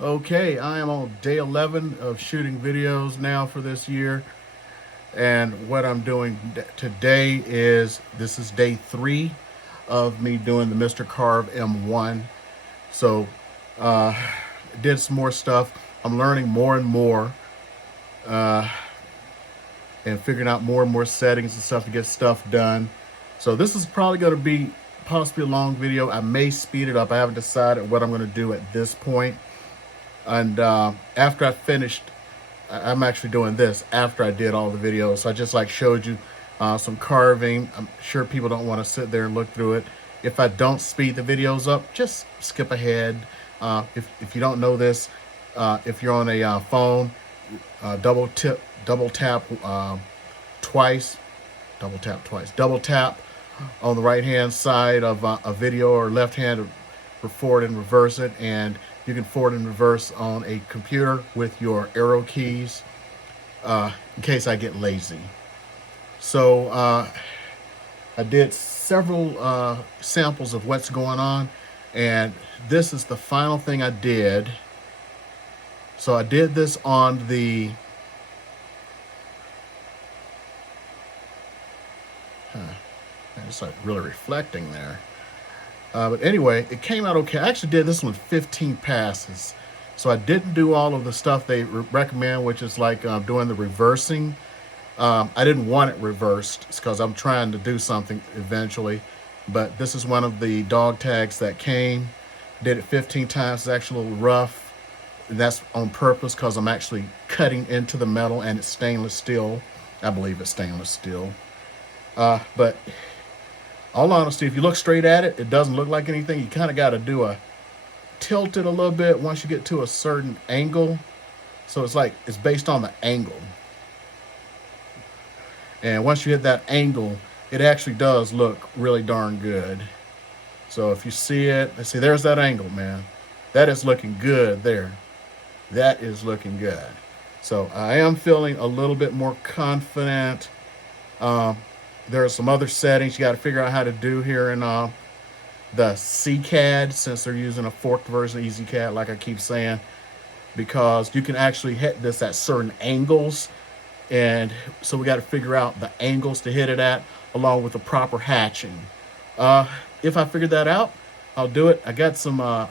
Okay, I am on day 11 of shooting videos now for this year. And what I'm doing today is this is day 3 of me doing the Mr. Carve M1. So, uh, did some more stuff. I'm learning more and more uh, and figuring out more and more settings and stuff to get stuff done. So, this is probably going to be possibly a long video. I may speed it up. I haven't decided what I'm going to do at this point. And after I finished, I'm actually doing this after I did all the videos. So I just like showed you some carving. I'm sure people don't want to sit there and look through it. If I don't speed the videos up, just skip ahead. If you don't know this, if you're on a phone, double tap twice, double tap on the right hand side of a video, or left hand for forward and reverse it, and you can forward and reverse on a computer with your arrow keys, in case I get lazy. So I did several samples of what's going on, and this is the final thing I did. So I did this on the it's like really reflecting there. But anyway, it came out okay. I actually did this one with 15 passes. So I didn't do all of the stuff they recommend, which is like doing the reversing. I didn't want it reversed because I'm trying to do something eventually. But this is one of the dog tags that came. Did it 15 times. It's actually a little rough. And that's on purpose because I'm actually cutting into the metal, and it's stainless steel. I believe it's stainless steel. But all honesty, if you look straight at it, it doesn't look like anything. You kind of got to do a tilt it a little bit once you get to a certain angle. So it's like it's based on the angle. And once you hit that angle, it actually does look really darn good. So if you see it, let's see, there's that angle, man. That is looking good there. That is looking good. So I am feeling a little bit more confident. Um, there are some other settings you got to figure out how to do here in the CCAD, since they're using a forked version of EasyCAD, like I keep saying, because you can actually hit this at certain angles. And so we got to figure out the angles to hit it at, along with the proper hatching. If I figure that out, I'll do it. I got some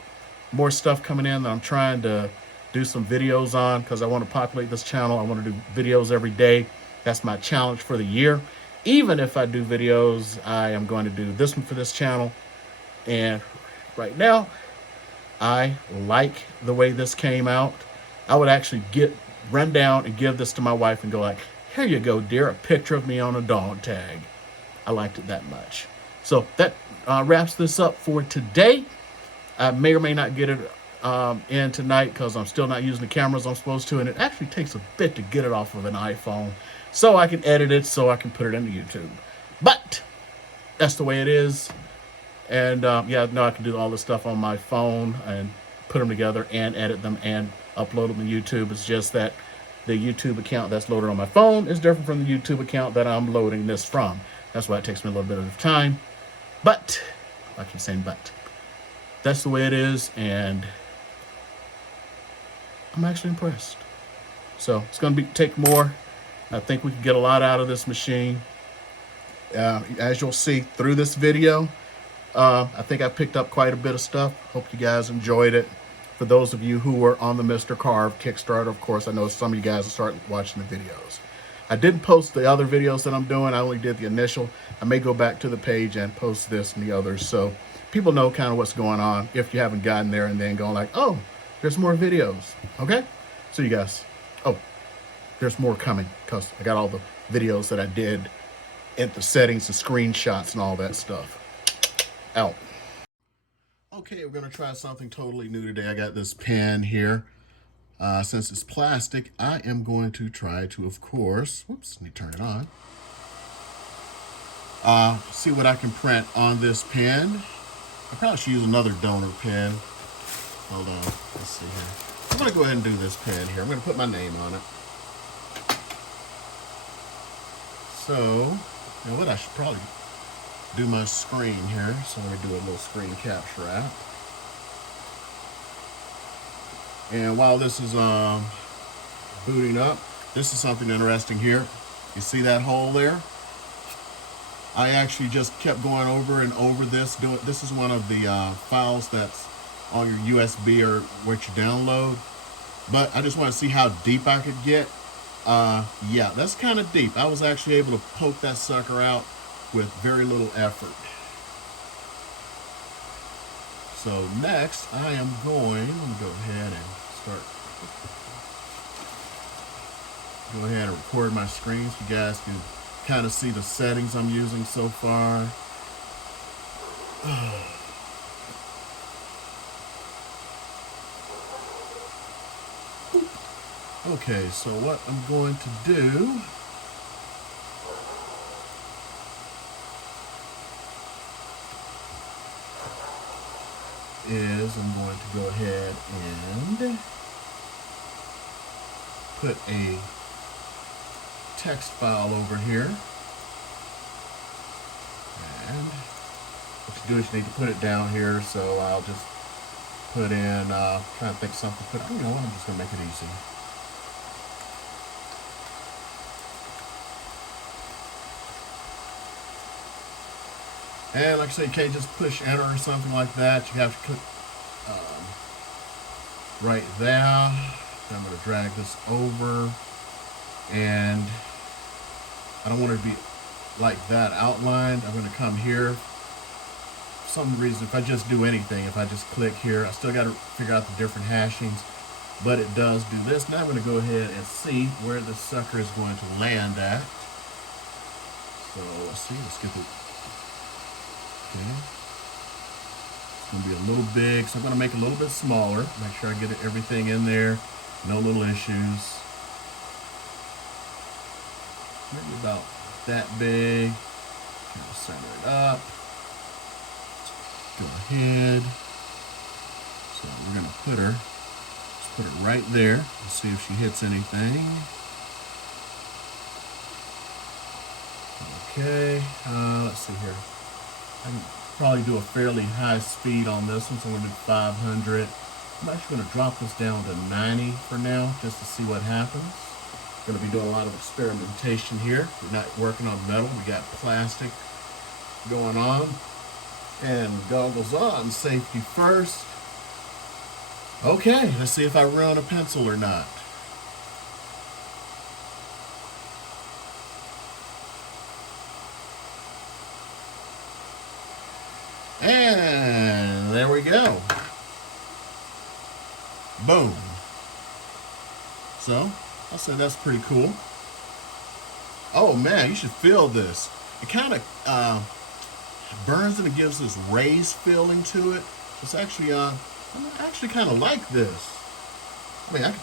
more stuff coming in that I'm trying to do some videos on, because I want to populate this channel. I want to do videos every day. That's my challenge for the year. Even if I do videos, I am going to do this one for this channel. And right now, I like the way this came out. I would actually run down and give this to my wife and go like, here you go, dear, a picture of me on a dog tag. I liked it that much. So that wraps this up for today. I may or may not get it in tonight because I'm still not using the cameras I'm supposed to, and it actually takes a bit to get it off of an iPhone so I can edit it, so I can put it into YouTube. But that's the way it is. And yeah, no, I can do all this stuff on my phone and put them together and edit them and upload them to YouTube. It's just that the YouTube account that's loaded on my phone is different from the YouTube account that I'm loading this from. That's why it takes me a little bit of time. But, I keep saying but, that's the way it is, and I'm actually impressed. So it's going to take more. I think we can get a lot out of this machine. As you'll see through this video, I think I picked up quite a bit of stuff. Hope you guys enjoyed it. For those of you who were on the Mr. Carve Kickstarter, of course, I know some of you guys will start watching the videos. I didn't post the other videos that I'm doing. I only did the initial. I may go back to the page and post this and the others, so people know kind of what's going on if you haven't gotten there and then going like, oh, there's more videos. Okay? So you guys, oh, there's more coming, because I got all the videos that I did at the settings and screenshots and all that stuff. Out. Okay, we're going to try something totally new today. I got this pen here. Since it's plastic, I am going to try to, of course, whoops, let me turn it on. See what I can print on this pen. I probably should use another donor pen. Hold on, let's see here. I'm going to go ahead and do this pen here. I'm going to put my name on it. So, you know what, I should probably do my screen here. So let me do a little screen capture app. And while this is booting up, this is something interesting here. You see that hole there? I actually just kept going over and over this. This is one of the files that's on your USB or what you download. But I just want to see how deep I could get. Yeah, that's kind of deep. I was actually able to poke that sucker out with very little effort. So next, I am going to go ahead and start. Go ahead and record my screen so you guys can kind of see the settings I'm using so far. Okay, so what I'm going to do is I'm going to go ahead and put a text file over here. And what you do is you need to put it down here, so I'll just put in, trying to think of something to put, you know what, I'm just going to make it easy. And like I say, you can't just push enter or something like that. You have to click right there. I'm going to drag this over, and I don't want it to be like that outlined. I'm going to come here. For some reason, if I just do anything, if I just click here, I still got to figure out the different hashings, but it does do this. Now I'm going to go ahead and see where the sucker is going to land at. So let's see, let's get the, okay. It's going to be a little big, so I'm going to make it a little bit smaller. Make sure I get everything in there. No little issues. Maybe about that big. Kind of center it up. Go ahead. So we're going to put her, just put it right there. Let's see if she hits anything. Okay, let's see here. I can probably do a fairly high speed on this one, so I'm going to do 500. I'm actually going to drop this down to 90 for now, just to see what happens. Going to be doing a lot of experimentation here. We're not working on metal. We got plastic going on. And goggles on, safety first. Okay, let's see if I run a pencil or not. And there we go. Boom. So, I'll say that's pretty cool. Oh man, you should feel this. It kind of burns and it gives this raised feeling to it. It's actually, I actually kind of like this. I mean, I can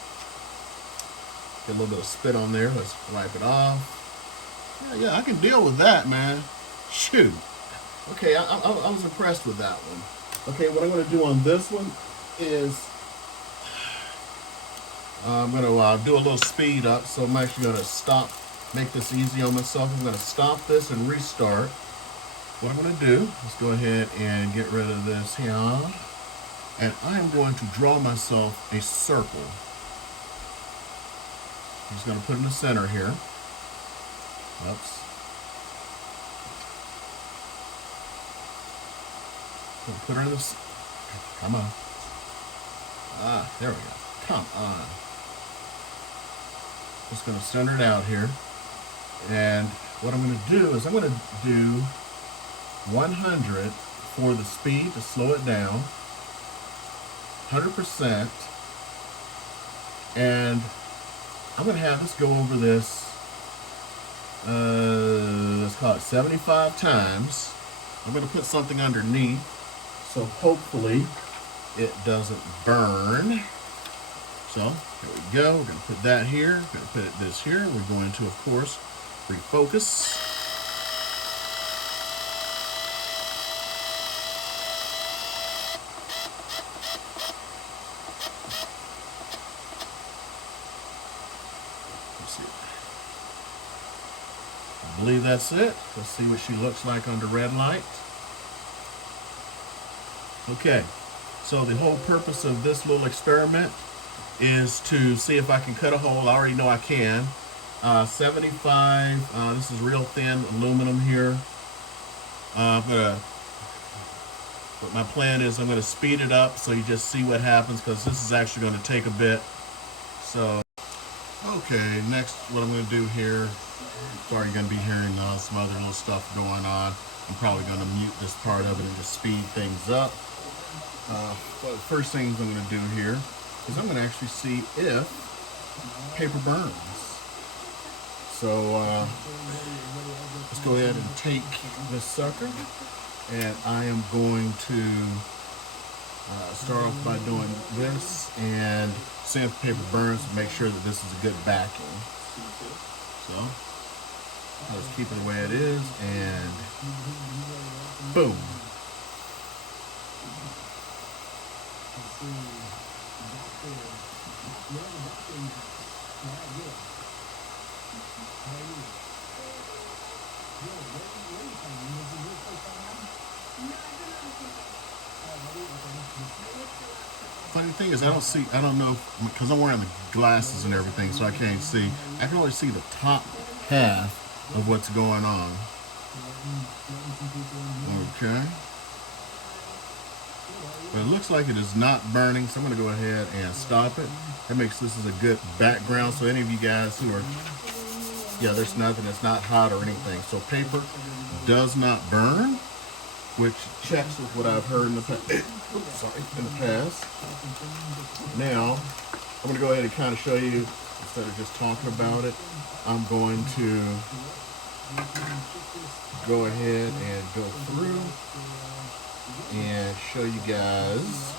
get a little bit of spit on there. Let's wipe it off. Yeah, I can deal with that, man. Shoot. Okay, I was impressed with that one. Okay, what I'm going to do on this one is I'm going to do a little speed up. So I'm actually going to stop, make this easy on myself. I'm going to stop this and restart. What I'm going to do is go ahead and get rid of this here. And I'm going to draw myself a circle. I'm just going to put it in the center here. Oops. Put her in this. Come on. Ah, there we go. Come on. Just going to center it out here. And what I'm going to do is I'm going to do 100 for the speed to slow it down. 100%. And I'm going to have this go over this, let's call it 75 times. I'm going to put something underneath. So hopefully it doesn't burn. So here we go. We're going to put that here. We're going to put this here. We're going to, of course, refocus. Let's see. I believe that's it. Let's see what she looks like under red light. Okay, so the whole purpose of this little experiment is to see if I can cut a hole. I already know I can. 75. This is real thin aluminum here. I'm gonna. But my plan is I'm gonna speed it up so you just see what happens because this is actually going to take a bit. So, okay. Next, what I'm gonna do here. Sorry, you're gonna be hearing some other little stuff going on. I'm probably gonna mute this part of it and just speed things up. But the first things I'm gonna do here is I'm gonna actually see if paper burns. So let's go ahead and take this sucker, and I am going to start off by doing this and seeing if paper burns to make sure that this is a good backing. So I'll just keep it the way it is, and boom. Funny thing is, I don't know, because I'm wearing the glasses and everything, so I can't see. I can only see the top half of what's going on. Okay. But it looks like it is not burning, so I'm going to go ahead and stop it. That makes this is a good background, so any of you guys who are, yeah, there's nothing, it's not hot or anything. So paper does not burn, which checks with what I've heard in the past. In the past. Now, I'm going to go ahead and kind of show you, instead of just talking about it, I'm going to go ahead and go through and show you guys,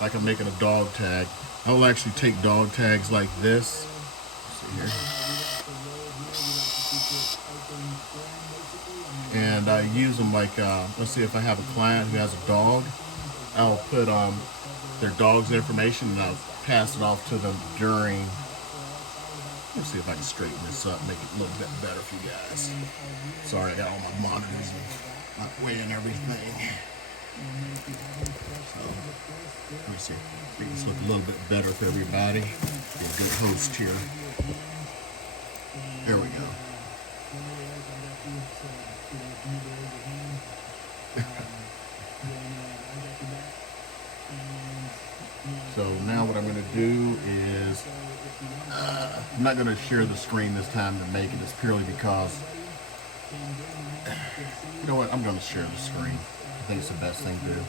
like I'm making a dog tag. I will actually take dog tags like this. Let's see here. And I use them like, let's see, if I have a client who has a dog, I'll put their dog's information and I'll pass it off to them during. Let's see if I can straighten this up, make it a little bit better for you guys. Sorry, I got all my monitors and my way and everything. So, let me see. Make this look a little bit better for everybody. Be a good host here. There we go. So now what I'm going to do is, I'm not going to share the screen this time to make it. It's purely because, you know what, I'm going to share the screen. I think it's the best thing to do.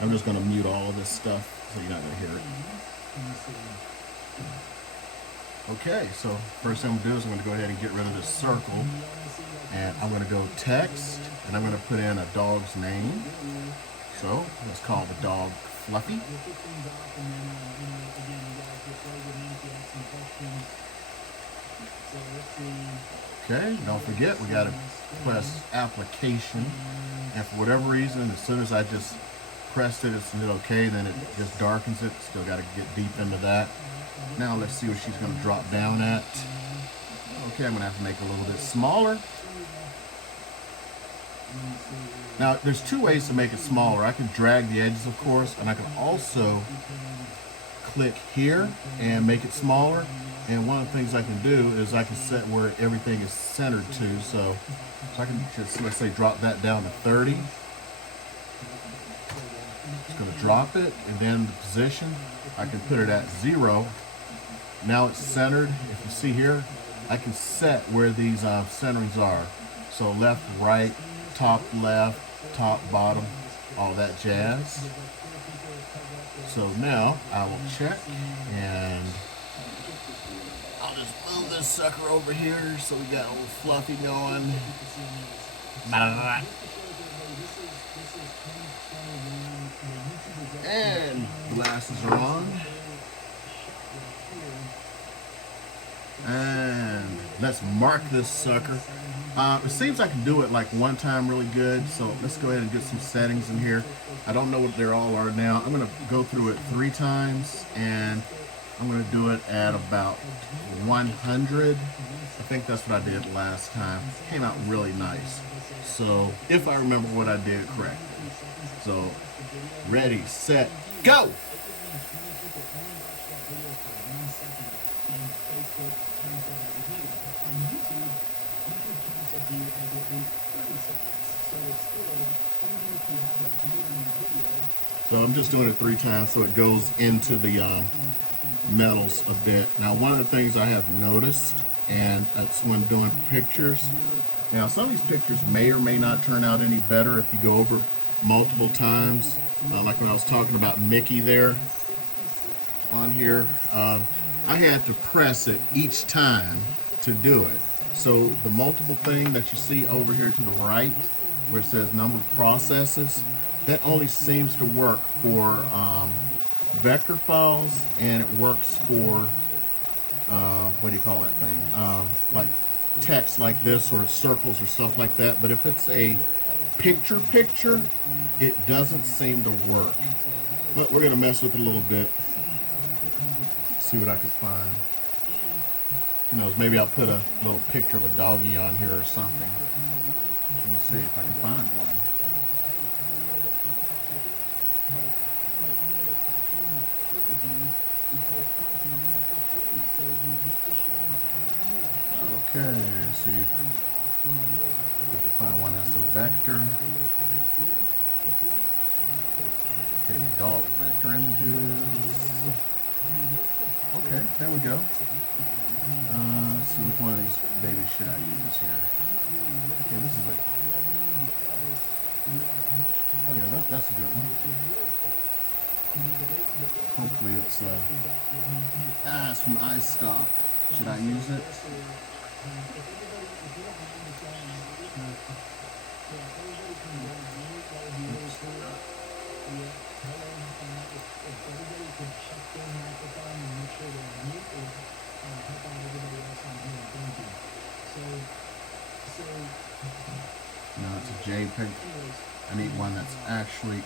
I'm just going to mute all of this stuff so you're not going to hear it. Okay, so first thing I'm going to do is I'm going to go ahead and get rid of this circle. And I'm going to go text, and I'm going to put in a dog's name. So let's call the dog Fluffy. Okay, don't forget we got to press application, and for whatever reason, as soon as I just pressed it, it's okay, then it just darkens it. Still got to get deep into that. Now let's see what she's going to drop down at. Okay, I'm going to have to make it a little bit smaller. Now, there's two ways to make it smaller. I can drag the edges, of course, and I can also click here and make it smaller. And one of the things I can do is I can set where everything is centered to. So I can just, let's say, drop that down to 30. It's going to drop it, and then the position, I can put it at 0. Now it's centered. If you see here, I can set where these centerings are. So left, right, top, left, top, bottom, all that jazz. So now I will check, and I'll just move this sucker over here so we got a little Fluffy going. And glasses are on. And let's mark this sucker. It seems I can do it like one time really good, so let's go ahead and get some settings in here. I don't know what they all are now. I'm going to go through it 3 times, and I'm going to do it at about 100. I think that's what I did last time. Came out really nice. So if I remember what I did correctly. So ready, set, go. So I'm just doing it 3 times so it goes into the metals a bit. Now, one of the things I have noticed, and that's when doing pictures. Now, some of these pictures may or may not turn out any better if you go over multiple times. Like when I was talking about Mickey there on here, I had to press it each time to do it. So the multiple thing that you see over here to the right, where it says number of processes, that only seems to work for vector files, and it works for what do you call that thing? Like text like this, or circles or stuff like that. But if it's a picture, it doesn't seem to work. But we're gonna mess with it a little bit. See what I can find. Who knows? Maybe I'll put a little picture of a doggy on here or something. Let me see if I can find one. Okay, let's see if we can find one that's a vector. Okay, dog vector images. Okay, there we go. Let's see which one of these babies should I use here. Okay, this is a. Oh yeah, that's a good one. Hopefully it's it's from iStop. Should I use it? No, it's a JPEG. I need one that's actually,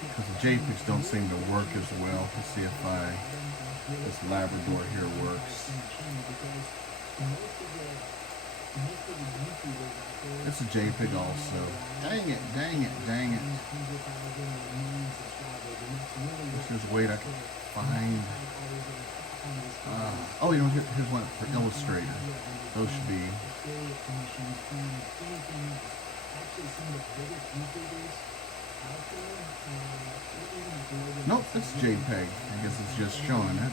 because the JPEGs don't seem to work as well. Let's see if this Labrador here works. It's a JPEG also. Dang it. There's a way I can find. Oh, you know, here's one for Illustrator. Those should be. Nope, it's JPEG. I guess it's just showing it.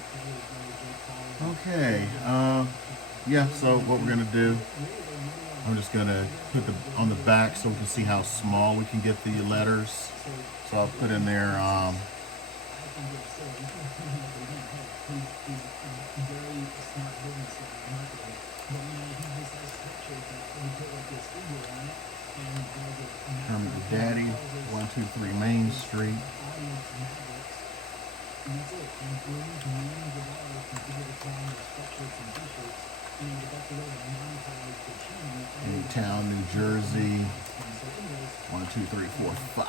Okay. Yeah, so what we're gonna do, I'm just gonna put on the back so we can see how small we can get the letters. So I'll put in there Hermit Daddy, 123 Main Street. Town, New Jersey, 1, 2, 3, 4, 5.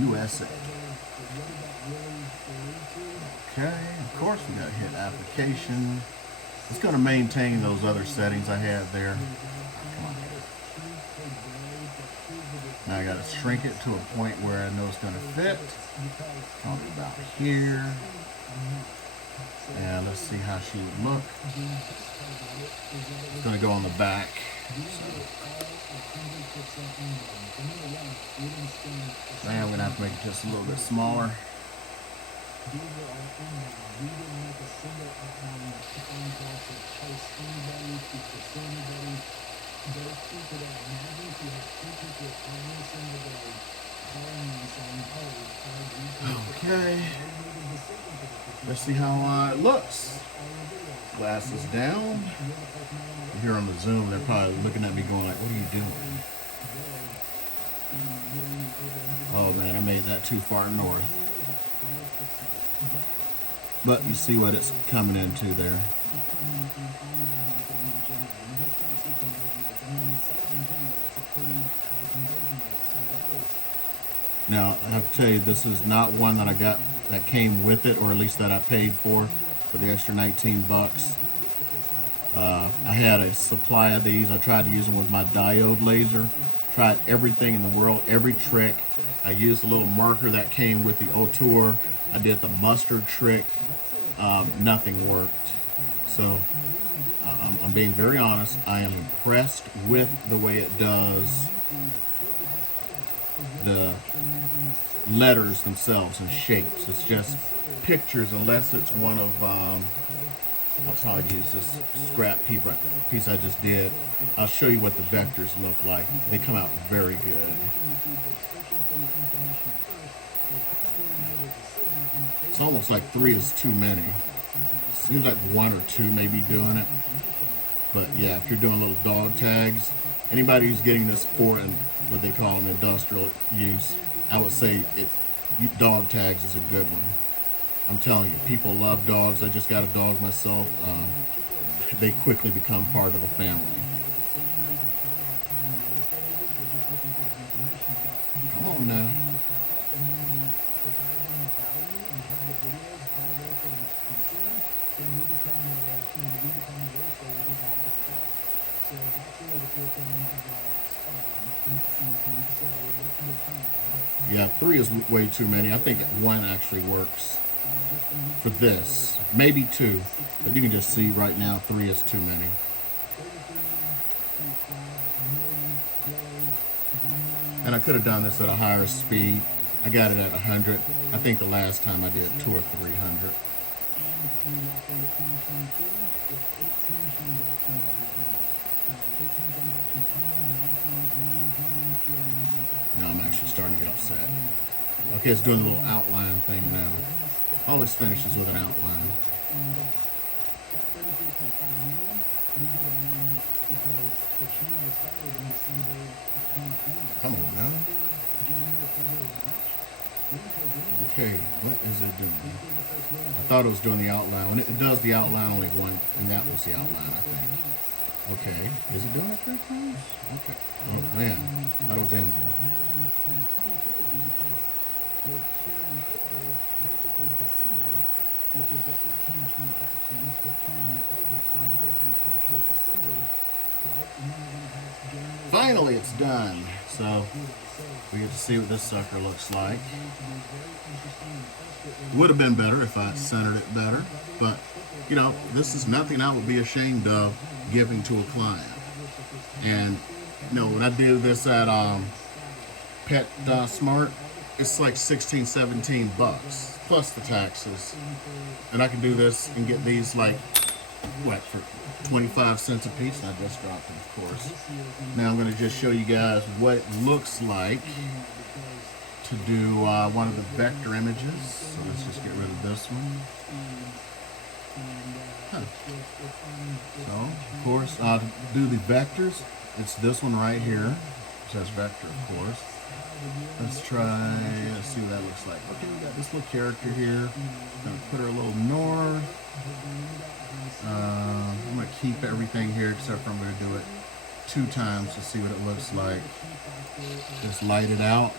USA. Okay, of course we got to hit application. It's going to maintain those other settings I had there. Come on. Now I got to shrink it to a point where I know it's going to fit. Probably about here. And let's see how she would look. It's going to go on the back. So now I'm going to have to make it just a little bit smaller. Okay. Let's see how it looks. Glasses down. Here on the Zoom, they're probably looking at me going like, what are you doing? Oh man, I made that too far north. But you see what it's coming into there. Now, I have to tell you, this is not one that I got that came with it, or at least that I paid for the extra 19 bucks. I had a supply of these. I tried to use them with my diode laser. Tried everything in the world, every trick. I used a little marker that came with the Otour. I did the mustard trick. Nothing worked. So I'm being very honest. I am impressed with the way it does the letters themselves and shapes. It's just pictures, unless it's one of I'll probably use this scrap piece I just did. I'll show you what the vectors look like. They come out very good. It's almost like 3 is too many. Seems like 1 or 2 may be doing it. But yeah, if you're doing little dog tags, anybody who's getting this for what they call an industrial use, I would say dog tags is a good one. I'm telling you, people love dogs. I just got a dog myself. They quickly become part of the family. Come on now. Yeah, 3 is way too many. I think 1 actually works for this. Maybe 2, but you can just see right now 3 is too many. And I could have done this at a higher speed. I got it at 100. I think the last time I did 200 or 300. Now I'm actually starting to get upset. Okay, it's doing a little outline thing now. Always finishes with an outline. Come on now. Okay, what is it doing? I thought it was doing the outline. When it does the outline only one, and that was the outline, I think. Okay, is it doing it 3 times? Okay. Oh man, that was in there. Finally, it's done. So we get to see what this sucker looks like. Would have been better if I centered it better, but you know, this is nothing I would be ashamed of giving to a client. And you know, when I did this at Pet Smart, it's like 16, 17 bucks plus the taxes, and I can do this and get these like what, for 25 cents a piece. And I just dropped them, of course. Now I'm going to just show you guys what it looks like to do one of the vector images. So let's just get rid of this one. So of course, to do the vectors, it's this one right here. It says vector, of course. Let's see what that looks like. Okay, we got this little character here. I'm going to put her a little north. I'm going to keep everything here except for I'm going to do it 2 times to see what it looks like. Just light it out.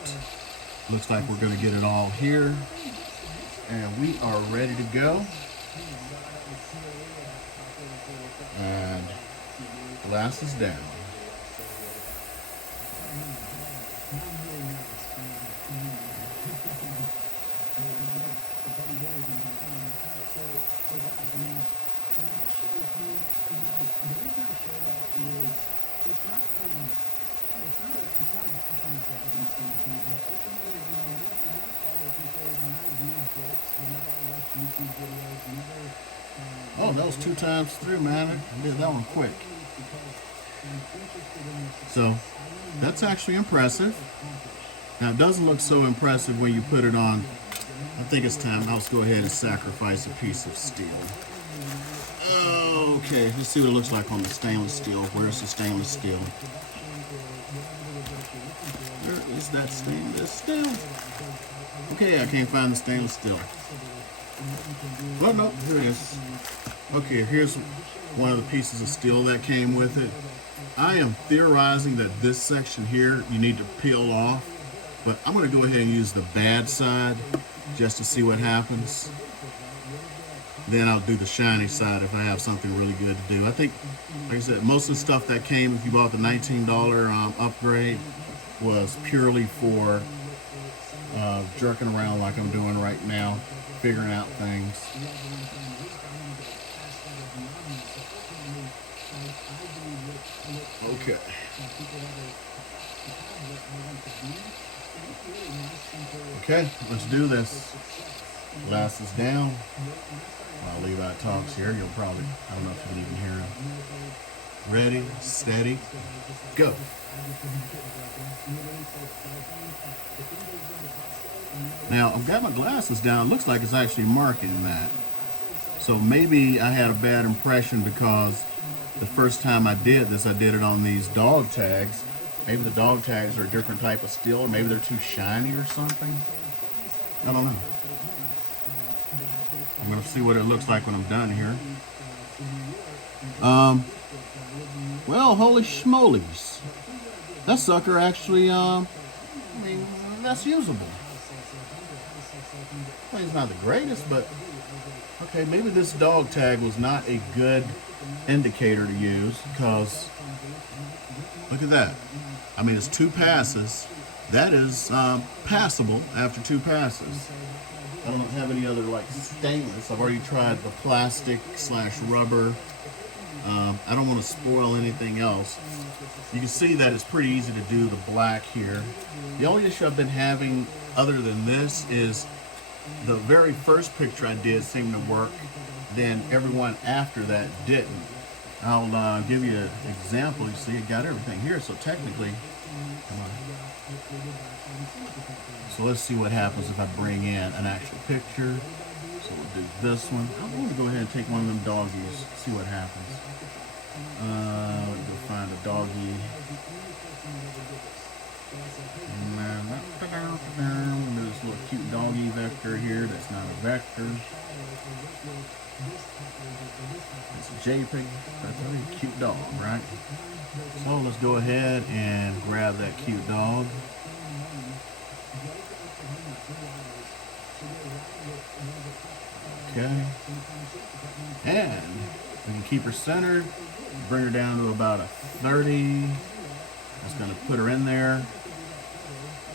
Looks like we're going to get it all here. And we are ready to go. And glasses down. Oh, that was 2 times through, man. I did that one quick. So that's actually impressive. Now it doesn't look so impressive when you put it on. I think it's time. I'll just go ahead and sacrifice a piece of steel. Okay, let's see what it looks like on the stainless steel. Where's the stainless steel? Where is that stainless steel? Okay, I can't find the stainless steel. Oh no, here it is. Okay, here's one of the pieces of steel that came with it. I am theorizing that this section here you need to peel off, but I'm going to go ahead and use the bad side just to see what happens. Then I'll do the shiny side if I have something really good to do. I think, like I said, most of the stuff that came, if you bought the $19 upgrade, was purely for jerking around like I'm doing right now, figuring out things. Okay. Okay, let's do this. Glasses down. While Levi talks here, you'll probably, I don't know if you can even hear him. Ready, steady, go. Now, I've got my glasses down. Looks like it's actually marking that. So maybe I had a bad impression because the first time I did this, I did it on these dog tags. Maybe the dog tags are a different type of steel, or maybe they're too shiny or something. I don't know. I'm gonna see what it looks like when I'm done here. Well, holy schmolies. That sucker actually, I mean, that's usable. Well, it's not the greatest, but okay, maybe this dog tag was not a good indicator to use because look at that. I mean, it's 2 passes. That is passable after 2 passes. I don't have any other like stainless. I've already tried the plastic / rubber. I don't want to spoil anything else. You can see that it's pretty easy to do the black here. The only issue I've been having other than this is the very first picture I did seemed to work, then everyone after that didn't. I'll give you an example. You see, it got everything here, so technically, come on. So let's see what happens if I bring in an actual picture. So we'll do this one. I'm going to go ahead and take one of them doggies, see what happens. Go find a doggy. Do this little cute doggy vector here. That's not a vector. It's a JPEG. That's a really cute dog, right? So let's go ahead and grab that cute dog. Okay. And we can keep her centered. Bring her down to about a 30. That's going to put her in there.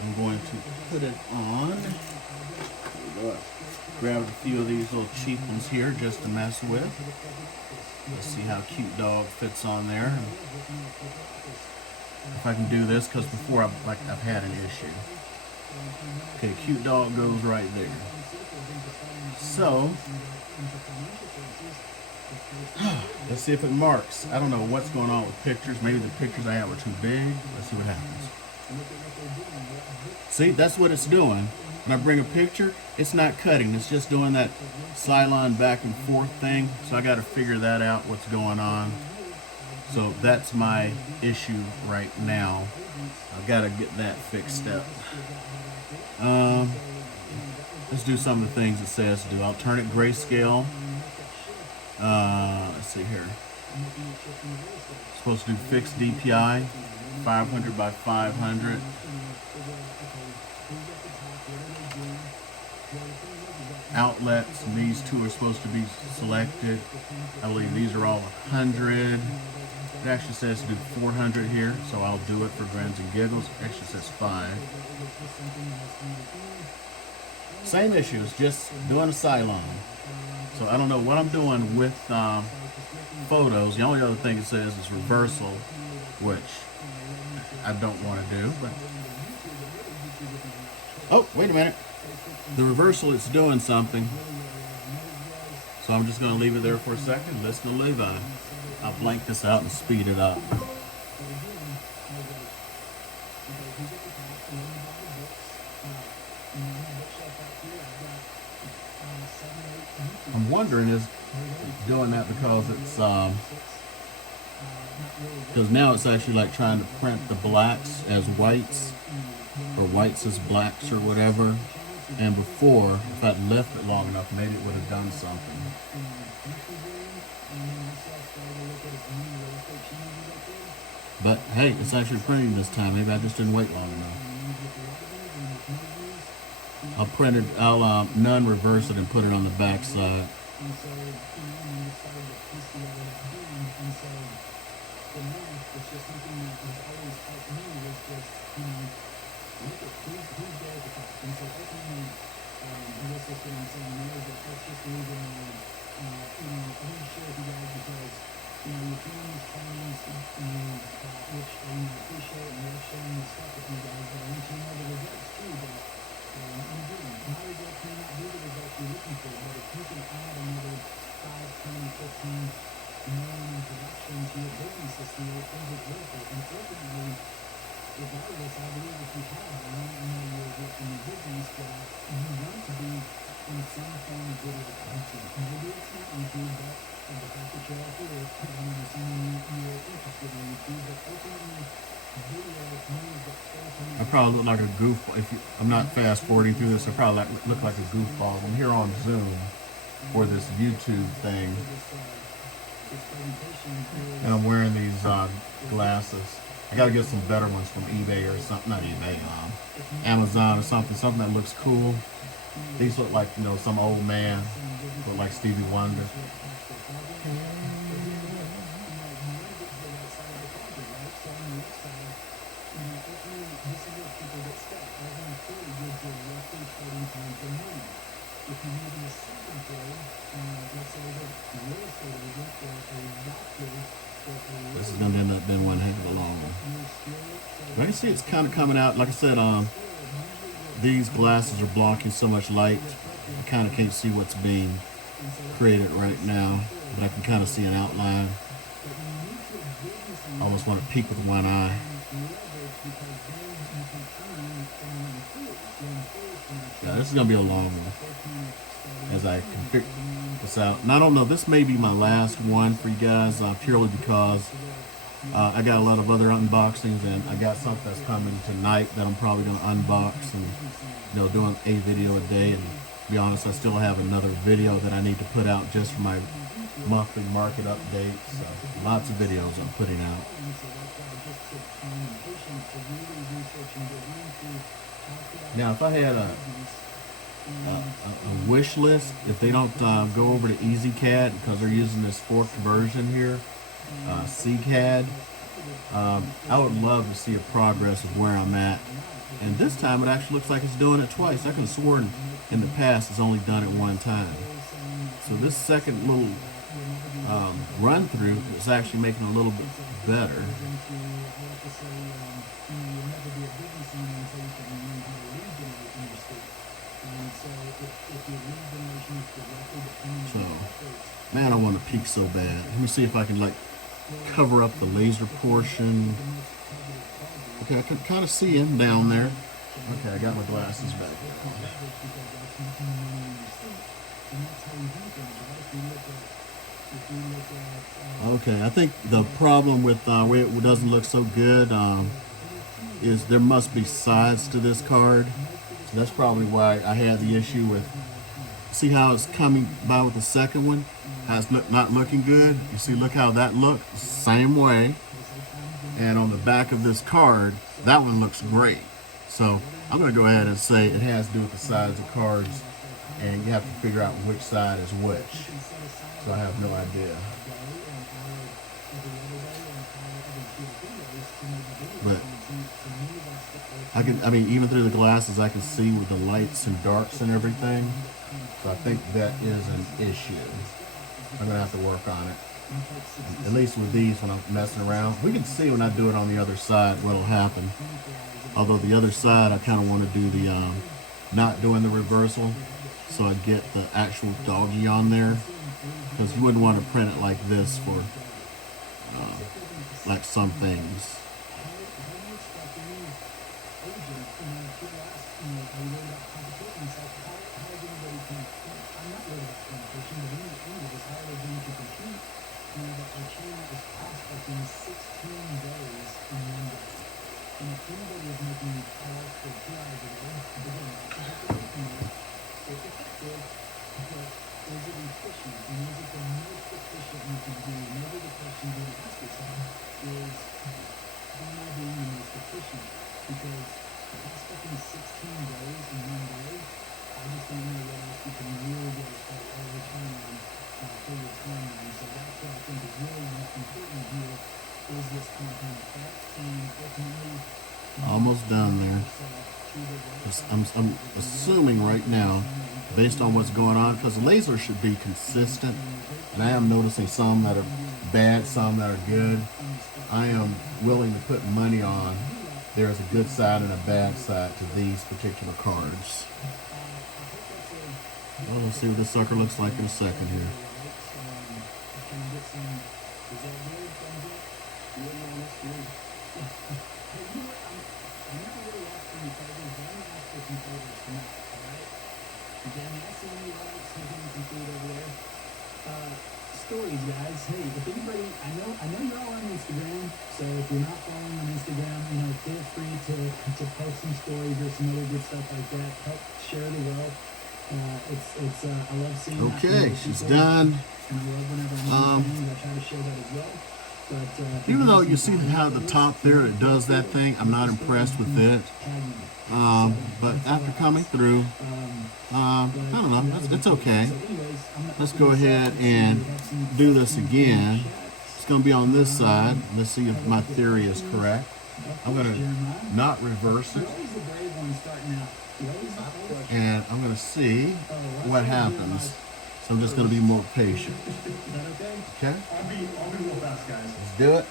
I'm going to put it on. Grab a few of these little cheap ones here just to mess with. Let's see how cute dog fits on there. If I can do this, because before I've had an issue. Okay, cute dog goes right there. So, let's see if it marks. I don't know what's going on with pictures. Maybe the pictures I have are too big. Let's see what happens. See, that's what it's doing. When I bring a picture, it's not cutting. It's just doing that sideline back and forth thing. So I got to figure that out, what's going on. So that's my issue right now. I've got to get that fixed up. Let's do some of the things it says to do. Alternate grayscale. Let's see here. Supposed to do fixed DPI, 500 by 500. Outlets, these two are supposed to be selected. I believe these are all 100. It actually says to do 400 here, so I'll do it for grins and giggles. It actually says 5. Same issues, just doing a sideline. So I don't know what I'm doing with photos. The only other thing it says is reversal, which I don't want to do. But oh, wait a minute. The reversal, it's doing something. So I'm just going to leave it there for a second. Listen to Levi. I'll blank this out and speed it up. I'm wondering is doing that because it's because now it's actually like trying to print the blacks as whites or whites as blacks or whatever. And before, if I'd left it long enough, maybe it would have done something. But hey, it's actually printing this time. Maybe I just didn't wait long enough. I'll print it. I'll non-reverse it and put it on the back side. And so, and then decided to piece together that band. And so for me, it's just something that has always helped me was just, look at who's there at the top. And so ultimately, I guess that's what I'm saying there is that that's just the reason why, I want to share with you guys because, you're doing these trainings, and, which, I appreciate and love sharing this stuff with you guys, but I want you to know the results too, that, and again, my results may not be the results you're looking for, but if you can add another 5, 10, 15 million in production to your business this year, is it worth it? And ultimately, regardless, I believe if you have your in your business that you want to be in some form of video content. Maybe it's not YouTube, but the fact that you're out here, assuming you're interested in YouTube, but ultimately, video means that I ultimately probably look like a goofball. If you, I'm not fast forwarding through this, I probably look like a goofball. I'm here on Zoom for this YouTube thing, this presentation and I'm is wearing these glasses. I gotta get some better ones from eBay or something. Not eBay, Amazon or something. Something that looks cool. These look like some old man, look like Stevie Wonder. if you need a second grade, let's say as a real estate agent or a doctor or a This is lawyer, gonna end up being one heck of a long one. your skill, so But I can see it's kind of coming out. Like I said, usually these glasses are blocking so much light. I kind of can't see what's being and so that's created right now, but I can kind of see an outline. but when you move to a business I almost want to peek with one eye. leverage because then you can earn from your employees can Yeah, actually this is gonna be a long one as I can figure this out. And I don't know. This may be my last one for you guys, purely because I got a lot of other unboxings, and I got something that's coming tonight that I'm probably gonna unbox and doing a video a day. And to be honest, I still have another video that I need to put out just for my monthly market updates. So lots of videos I'm putting out. Now, if I had a wish list, if they don't go over to EasyCAD because they're using this forked version here, CCAD, I would love to see a progress of where I'm at. And this time it actually looks like it's doing it twice. I could have sworn in the past it's only done it one time. So this second little run through is actually making it a little bit better. So, man, I want to peek so bad. Let me see if I can cover up the laser portion. Okay, I can kind of see him down there. Okay, I got my glasses back. Okay, I think the problem with where it doesn't look so good is there must be sides to this card. So that's probably why I had the issue with. See how it's coming by with the second one? How it's not looking good? You see, look how that looks. Same way. And on the back of this card, that one looks great. So I'm going to go ahead and say it has to do with the sides of cards, and you have to figure out which side is which. So I have no idea. But I mean, even through the glasses, I can see with the lights and darks and everything. So I think that is an issue. I'm gonna have to work on it. At least with these, when I'm messing around, we can see when I do it on the other side what'll happen. Although the other side, I kind of want to do the not doing the reversal, so I get the actual doggy on there. Because you wouldn't want to print it like this for like some things. and ultimately Almost done there. I'm assuming right now, based on what's going on, because the laser should be consistent, and I am noticing some that are bad, some that are good. I am willing to put money on there's a good side and a bad side to these particular cards. Well, let's see what this sucker looks like in a second here. Stories, guys. Hey, if anybody, I know you're all on Instagram, so if you're not following on Instagram, feel free to post some stories or some other good stuff like that. Help share the wealth. I love seeing that. Okay, she's done. And I love whenever I'm doing things, I try to share that as well. But even though you see how the top there it does that thing, I'm not impressed with it. But after coming through, I don't know, it's okay. Let's go ahead and do this again. It's going to be on this side. Let's see if my theory is correct. I'm going to not reverse it. And I'm going to see what happens. So I'm just going to be more patient. Okay? I'll be real fast, guys. Let's do it.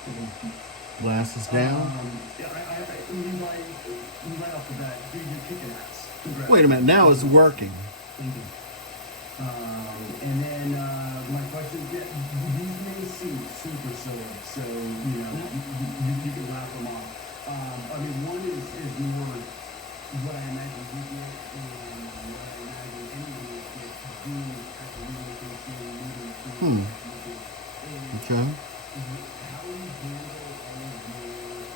Glasses down. Yeah, right off the bat, dude, you're kicking ass. Congrats. Wait a minute, now it's working. Thank you. And then my question is, these may seem super silly, so you can laugh them off. I mean, one is more what I imagine you get, and what I imagine anyone would get doing at the relocation, moving through. Okay. How do you handle all of your,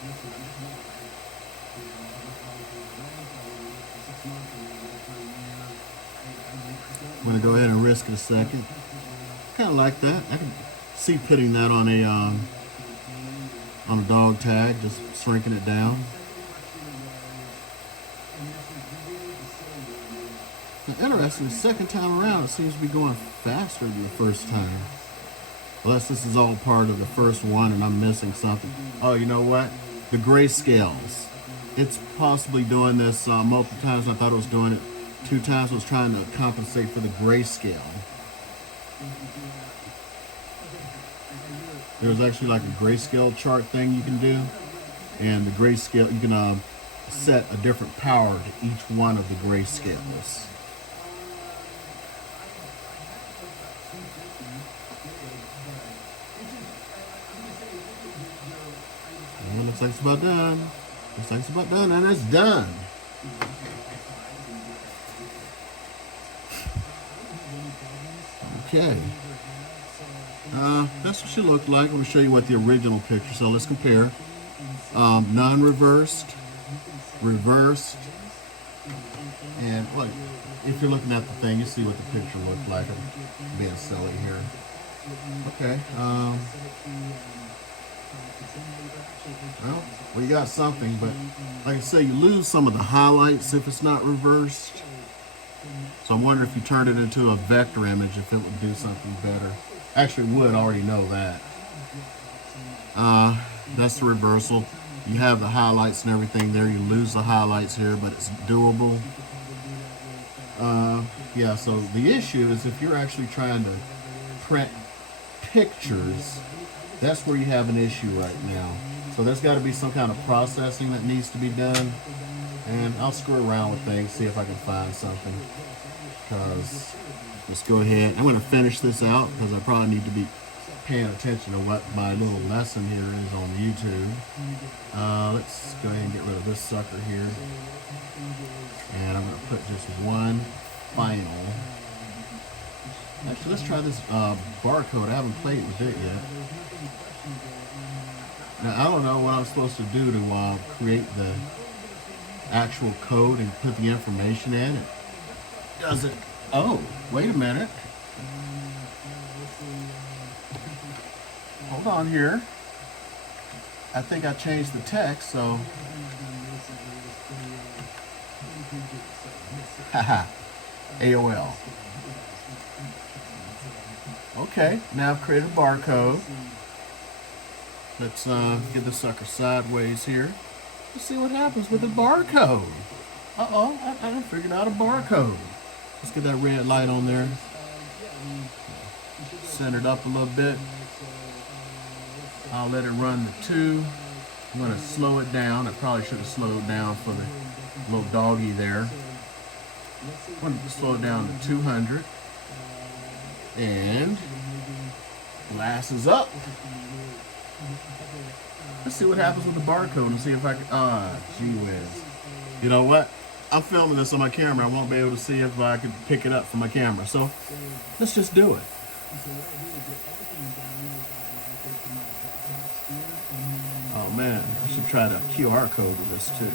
listen, I'm just not right. For 6 months and for a year. I'm going to go ahead and risk it a second. Kind of like that. I can see putting that on a dog tag, just shrinking it down. Now, interesting, the second time around, it seems to be going faster than the first time. Unless this is all part of the first one and I'm missing something. Oh, you know what? The grayscales. It's possibly doing this multiple times. I thought it was doing it 2 times. I was trying to compensate for the grayscale. There's actually like a grayscale chart thing you can do. And the grayscale, you can set a different power to each one of the grayscales. Well, looks like it's about done. Looks like it's about done, and it's done. Okay. That's what she looked like. I'm going to show you what the original picture. So let's compare. Non-reversed, reversed, and look. If you're looking at the thing, you see what the picture looked like. I'm being silly here. Okay. Well, we got something, but like I say, you lose some of the highlights if it's not reversed. So I'm wondering if you turned it into a vector image, if it would do something better. Actually, it would. I already know that. That's the reversal. You have the highlights and everything there. You lose the highlights here, but it's doable. Yeah, so the issue is if you're actually trying to print pictures, that's where you have an issue right now. So there's got to be some kind of processing that needs to be done. And I'll screw around with things, see if I can find something. Because let's go ahead. I'm going to finish this out because I probably need to be paying attention to what my little lesson here is on YouTube. Let's go ahead and get rid of this sucker here. And I'm going to put just one final. Actually, let's try this barcode. I haven't played with it yet. Now, I don't know what I'm supposed to do to create the actual code and put the information in it. Does it? Oh, wait a minute. Hold on here. I think I changed the text, so. Haha. AOL. Okay, now I've created a barcode. Let's get the sucker sideways here. Let's see what happens with the barcode. Uh-oh, I figured out a barcode. Let's get that red light on there. Centered up a little bit. I'll let it run to 2. I'm going to slow it down. I probably should have slowed down for the little doggy there. I'm going to slow it down to 200. And glasses up. Let's see what happens with the barcode and see if I can. Gee whiz. You know what? I'm filming this on my camera. I won't be able to see if I can pick it up from my camera. So let's just do it. Oh man, I should try the QR code with this too.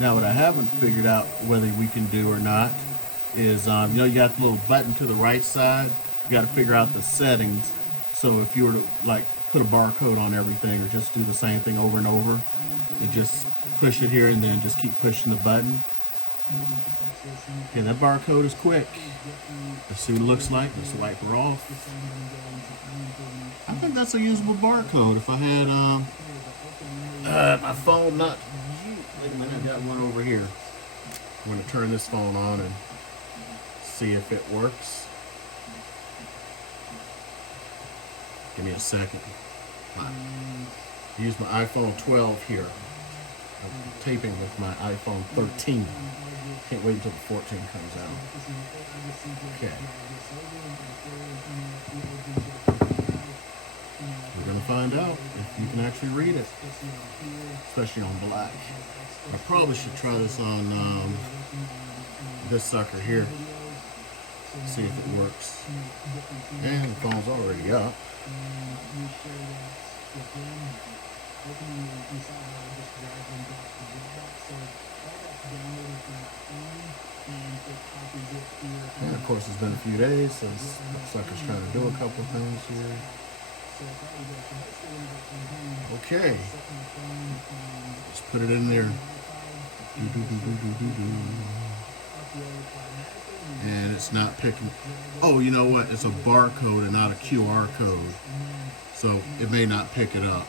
Now what I haven't figured out whether we can do or not is, you got the little button to the right side. You got to figure out the settings. So if you were to like put a barcode on everything or just do the same thing over and over, and just push it here and then just keep pushing the button. Okay, that barcode is quick. Let's see what it looks like. Let's wipe her off. I think that's a usable barcode. If I had my phone not... Wait a minute, I got one over here. I'm going to turn this phone on and see if it works. Give me a second. Use my iPhone 12 here. I'm taping with my iPhone 13. Can't wait until the 14 comes out. Okay. We're going to find out if you can actually read it, especially on black. I probably should try this on this sucker here. See if it works. And the phone's already up. And of course it's been a few days since sucker's trying to do a couple of things here. Okay. Let's put it in there. And it's not picking. Oh, you know what? It's a barcode and not a QR code. So it may not pick it up.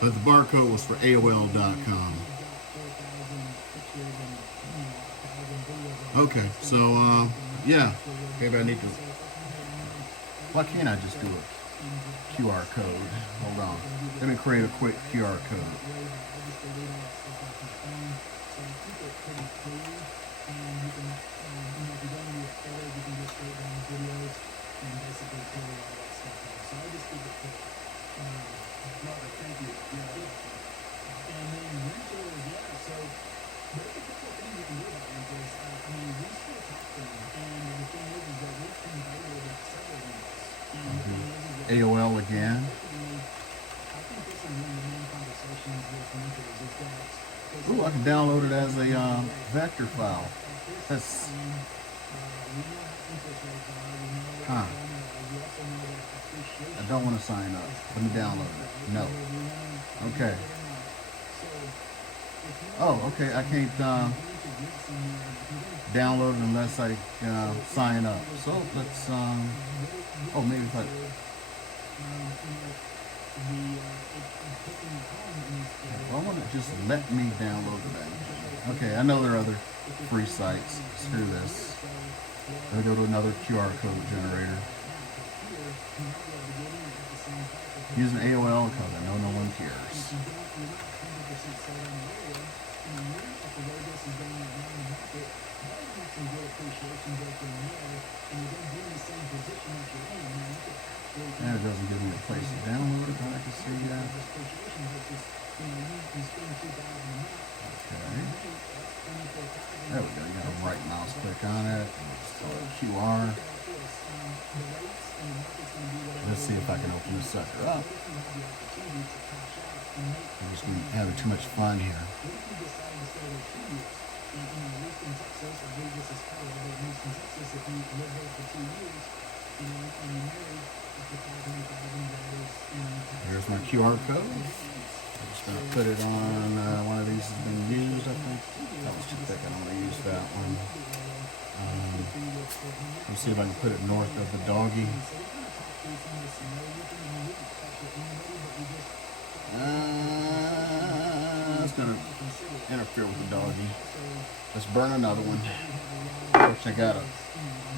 But the barcode was for AOL.com. Okay, so yeah, maybe I need to. Why can't I just do a QR code? Hold on. Let me create a quick QR code. AOL again. Ooh, I can download it as a vector file. That's I don't want to sign up. Let me download it. No. Okay. Oh, okay. I can't download it unless I sign up. So let's. Oh, maybe if I. Well, I want to just let me download it. Okay, I know there are other free sites. Screw this. Let me go to another QR code generator. Use an AOL because I know no one cares. And it doesn't give me a place to download it, but I can see that. Okay. There we go. You got a right mouse click on it. QR. Let's see if I can open this sucker up. I'm just having too much fun here. Here's my QR code. I'm just going to put it on one of these has been used, I think. That was too thick. I don't want to use that one. Let's see if I can put it north of the doggy. It's gonna interfere with the doggy. Let's burn another one. Which I got a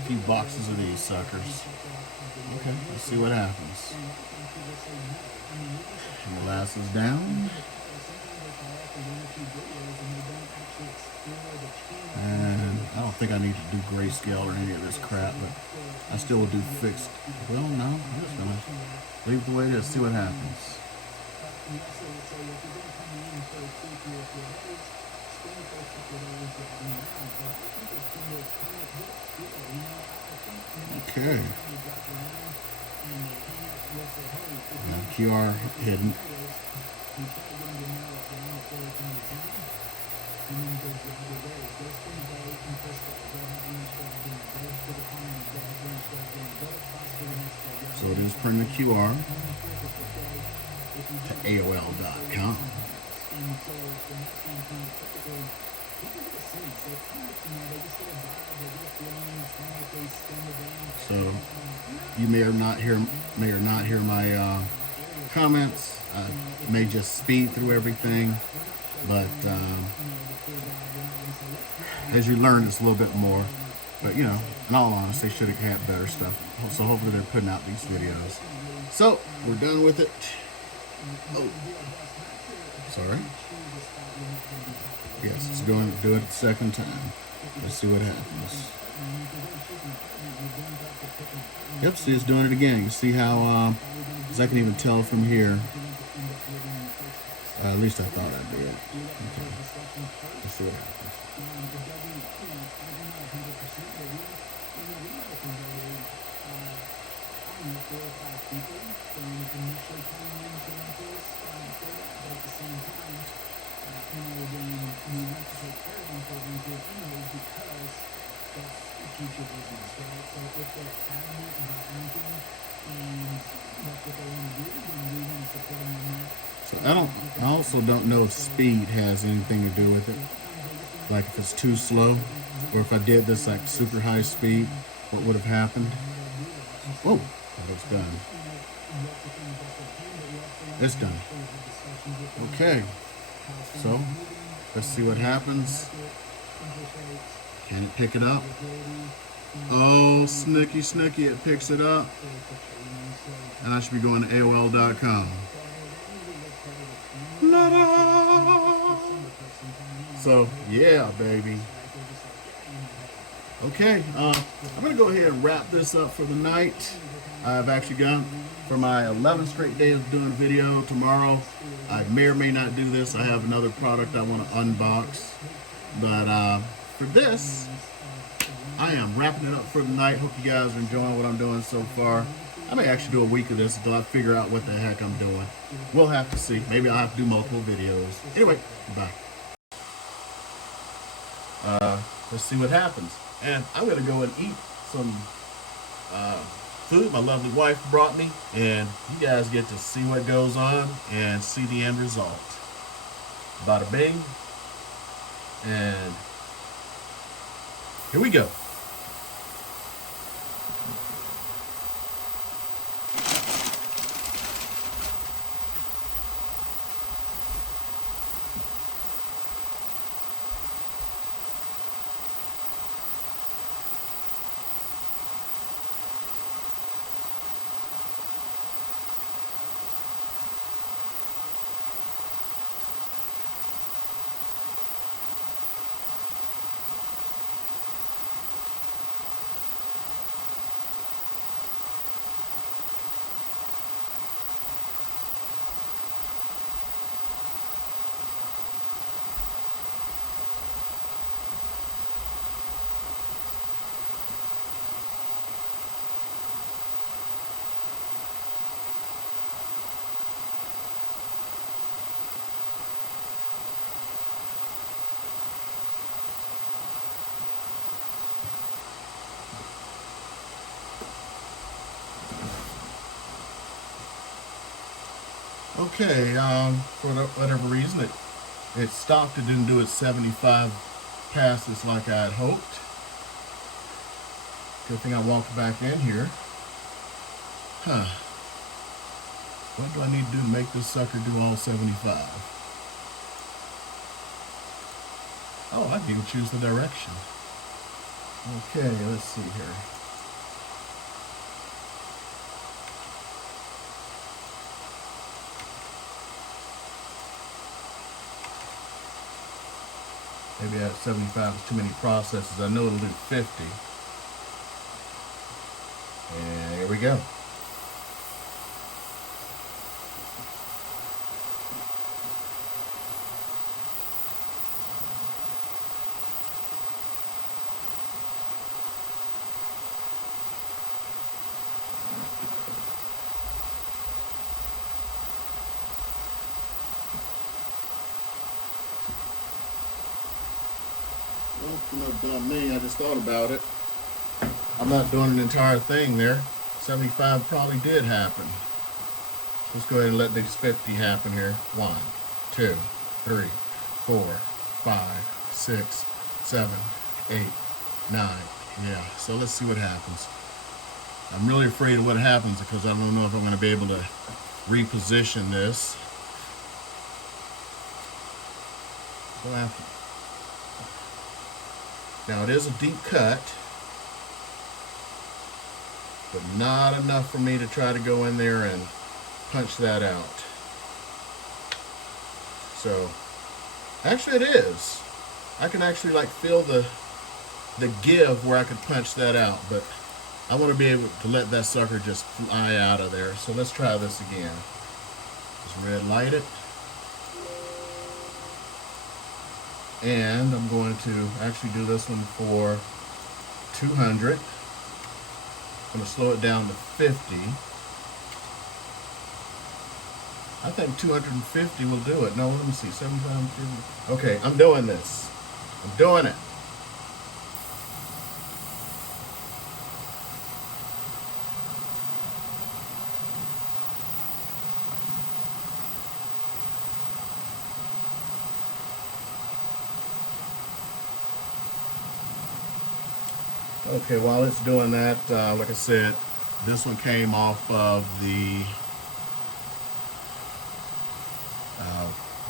few boxes of these suckers. Okay, let's see what happens. Molasses down. And I don't think I need to do grayscale or any of this crap, but I still will do fixed. Well, no, I'm just gonna leave it the way it is, see what happens. Okay. Now QR hidden. So it is printing the QR to AOL.com. So you may or not hear my comments. I may just speed through everything, but as you learn, it's a little bit more. But you know, in all honesty, they should have had better stuff. So hopefully they're putting out these videos. So we're done with it. Oh, sorry. Yes, it's going to do it the second time. Let's see what happens. Yep, see, it's doing it again. You see how, because I can even tell from here. At least I thought I did. Okay. Let's see what happens. So I also don't know if speed has anything to do with it. Like if it's too slow, or if I did this like super high speed, what would have happened? Whoa, that looks done. It's done. Okay, so let's see what happens. Can it pick it up? Oh, snicky, it picks it up. And I should be going to AOL.com. So, yeah, baby. Okay, I'm going to go ahead and wrap this up for the night. I've actually gone for my 11th straight day of doing video tomorrow. I may or may not do this. I have another product I want to unbox. But for this, I am wrapping it up for the night. Hope you guys are enjoying what I'm doing so far. I may actually do a week of this until I figure out what the heck I'm doing. We'll have to see. Maybe I'll have to do multiple videos. Anyway, bye. Let's see what happens. And I'm going to go and eat some food my lovely wife brought me. And you guys get to see what goes on and see the end result. Bada bing. And here we go. Okay, for whatever reason, it stopped. It didn't do its 75 passes like I had hoped. Good thing I walked back in here. Huh. What do I need to do to make this sucker do all 75? Oh, I can even choose the direction. Okay, let's see here. Maybe at 75 is too many processes. I know it'll do 50. And here we go. Well, you know, done me. I just thought about it. I'm not doing an entire thing there. 75 probably did happen. Let's go ahead and let these 50 happen here. 1, 2, 3, 4, 5, 6, 7, 8, 9. Yeah, so let's see what happens. I'm really afraid of what happens because I don't know if I'm going to be able to reposition this. So after, now it is a deep cut, but not enough for me to try to go in there and punch that out. So actually it is. I can actually like feel the give where I could punch that out, but I want to be able to let that sucker just fly out of there. So let's try this again. Just red light it. And I'm going to actually do this one for 200. I'm going to slow it down to 50. I think 250 will do it. No, let me see, 75, 50. Okay, I'm doing this. I'm doing it. Okay, while it's doing that, like I said, this one came off of the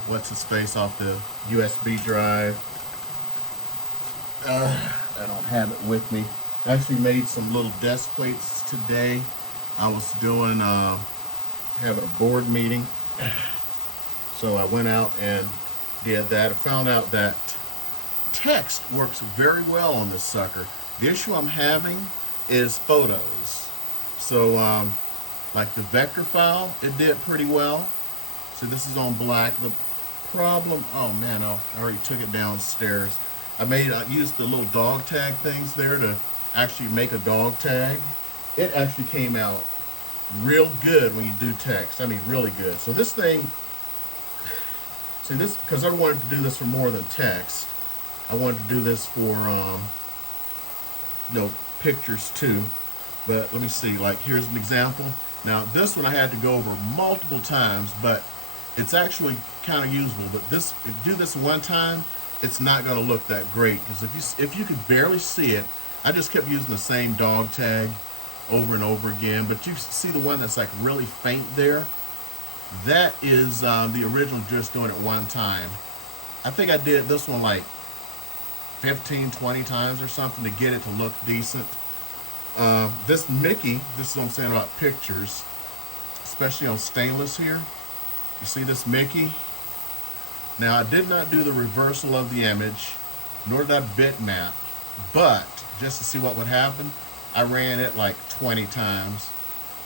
what's his face, off the USB drive. I don't have it with me. I actually made some little desk plates today. I was doing having a board meeting, so I went out and did that. I found out that text works very well on this sucker. The issue I'm having is photos. So like the vector file, it did pretty well. So this is on black. The problem, oh man, I already took it downstairs. I used the little dog tag things there to actually make a dog tag. It actually came out real good when you do text. I mean, really good. So this thing, see this, because I wanted to do this for more than text. I wanted to do this for, pictures too. But let me see, like here's an example. Now this one I had to go over multiple times, but it's actually kind of usable. But this, if you do this one time, it's not going to look that great, because if you could barely see it, I just kept using the same dog tag over and over again. But you see the one that's like really faint there, that is the original, just doing it one time. I think I did this one like 15, 20 times or something to get it to look decent. This Mickey, this is what I'm saying about pictures, especially on stainless here. You see this Mickey? Now I did not do the reversal of the image, nor did I bitmap, but just to see what would happen, I ran it like 20 times.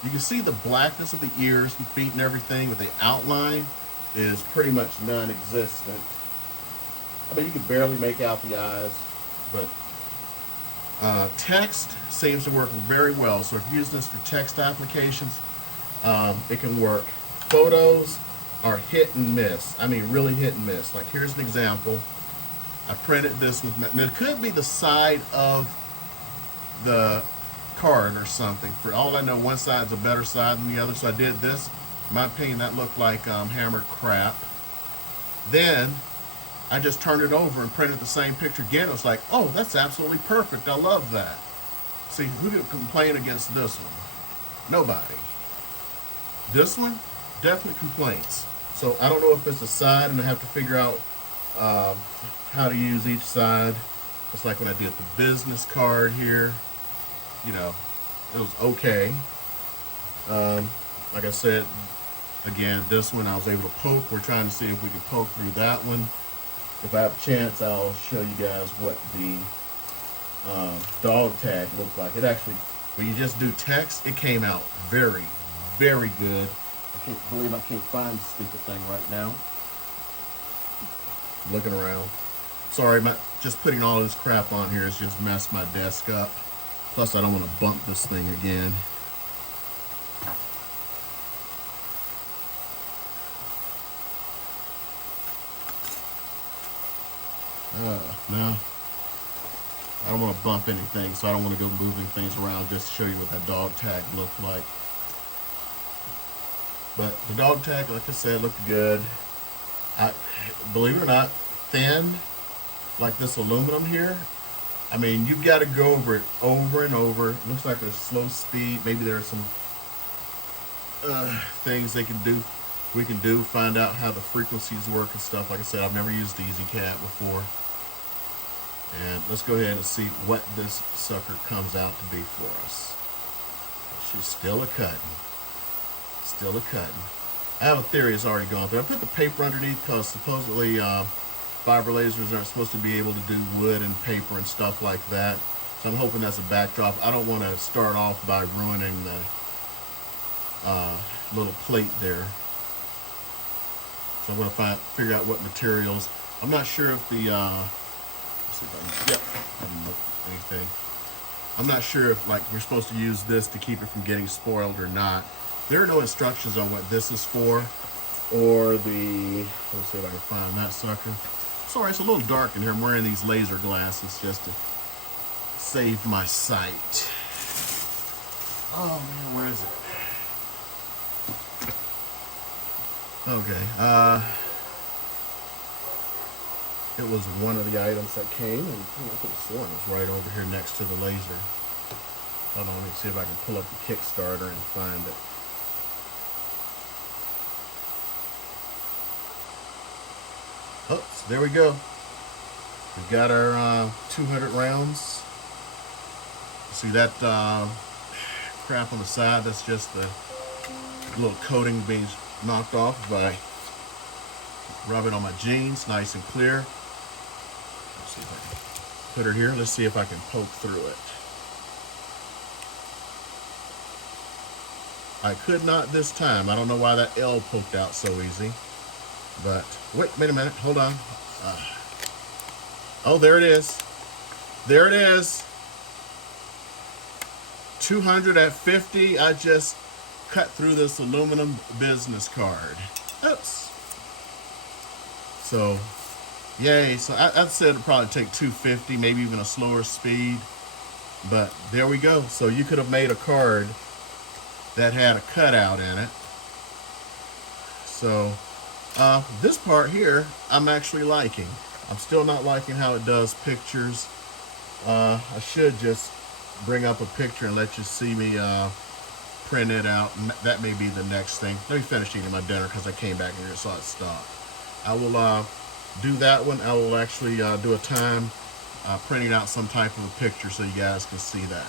You can see the blackness of the ears and feet and everything, with the outline is pretty much non-existent. I mean, you can barely make out the eyes, but text seems to work very well. So if you use this for text applications, it can work. Photos are hit and miss. I mean, really hit and miss. Like here's an example. I printed this with, and it could be the side of the card or something. For all I know, one side's a better side than the other. So I did this. In my opinion, that looked like hammered crap. Then I just turned it over and printed the same picture again. It was like, oh, that's absolutely perfect. I love that. see, who could complain against this one? Nobody. This one definitely complains. So I don't know if it's a side, and I have to figure out how to use each side. It's like when I did the business card here. You know, it was okay. Like I said, again, this one I was able to poke. We're trying to see if we can poke through that one. If I have a chance, I'll show you guys what the dog tag looked like. It actually, when you just do text, it came out very, very good. I can't believe I can't find the stupid thing right now. Looking around. Sorry, just putting all this crap on here has just messed my desk up. Plus, I don't want to bump this thing again. No, I don't want to bump anything, so I don't want to go moving things around just to show you what that dog tag looked like. But the dog tag, like I said, looked good. Believe it or not, thin, like this aluminum here. I mean, you've got to go over it over and over. It looks like a slow speed. Maybe there are some things we can do, find out how the frequencies work and stuff. Like I said, I've never used EasyCat before. And let's go ahead and see what this sucker comes out to be for us. She's still a cutting. Still a cutting. I have a theory it's already gone through. I put the paper underneath because supposedly fiber lasers aren't supposed to be able to do wood and paper and stuff like that. So I'm hoping that's a backdrop. I don't want to start off by ruining the little plate there. So I'm going to figure out what materials. I'm not sure if the let's see if I can, yep, I didn't look at anything. I'm not sure if like we're supposed to use this to keep it from getting spoiled or not. There are no instructions on what this is for, or the, let's see if I can find that sucker. Sorry, it's a little dark in here. I'm wearing these laser glasses just to save my sight. Oh man, where is it? Okay, it was one of the items that came, and I could have sworn it was right over here next to the laser. Hold on, let me see if I can pull up the Kickstarter and find it. Oh, so there we go. We've got our 200 rounds. See that crap on the side? That's just the little coating being knocked off by rubbing on my jeans, nice and clear. Let's see if I can put her here. Let's see if I can poke through it. I could not this time. I don't know why that L poked out so easy. But wait a minute, hold on. Oh, there it is. There it is. 200 at 50. I just cut through this aluminum business card. Oops. So, yay. So I said it'd probably take 250, maybe even a slower speed. But there we go. So you could have made a card that had a cutout in it. So this part here, I'm actually liking. I'm still not liking how it does pictures. I should just bring up a picture and let you see me print it out. And that may be the next thing. Let me finish eating my dinner because I came back in here and saw it stop. I will do that one. I will actually do a time printing out some type of a picture so you guys can see that.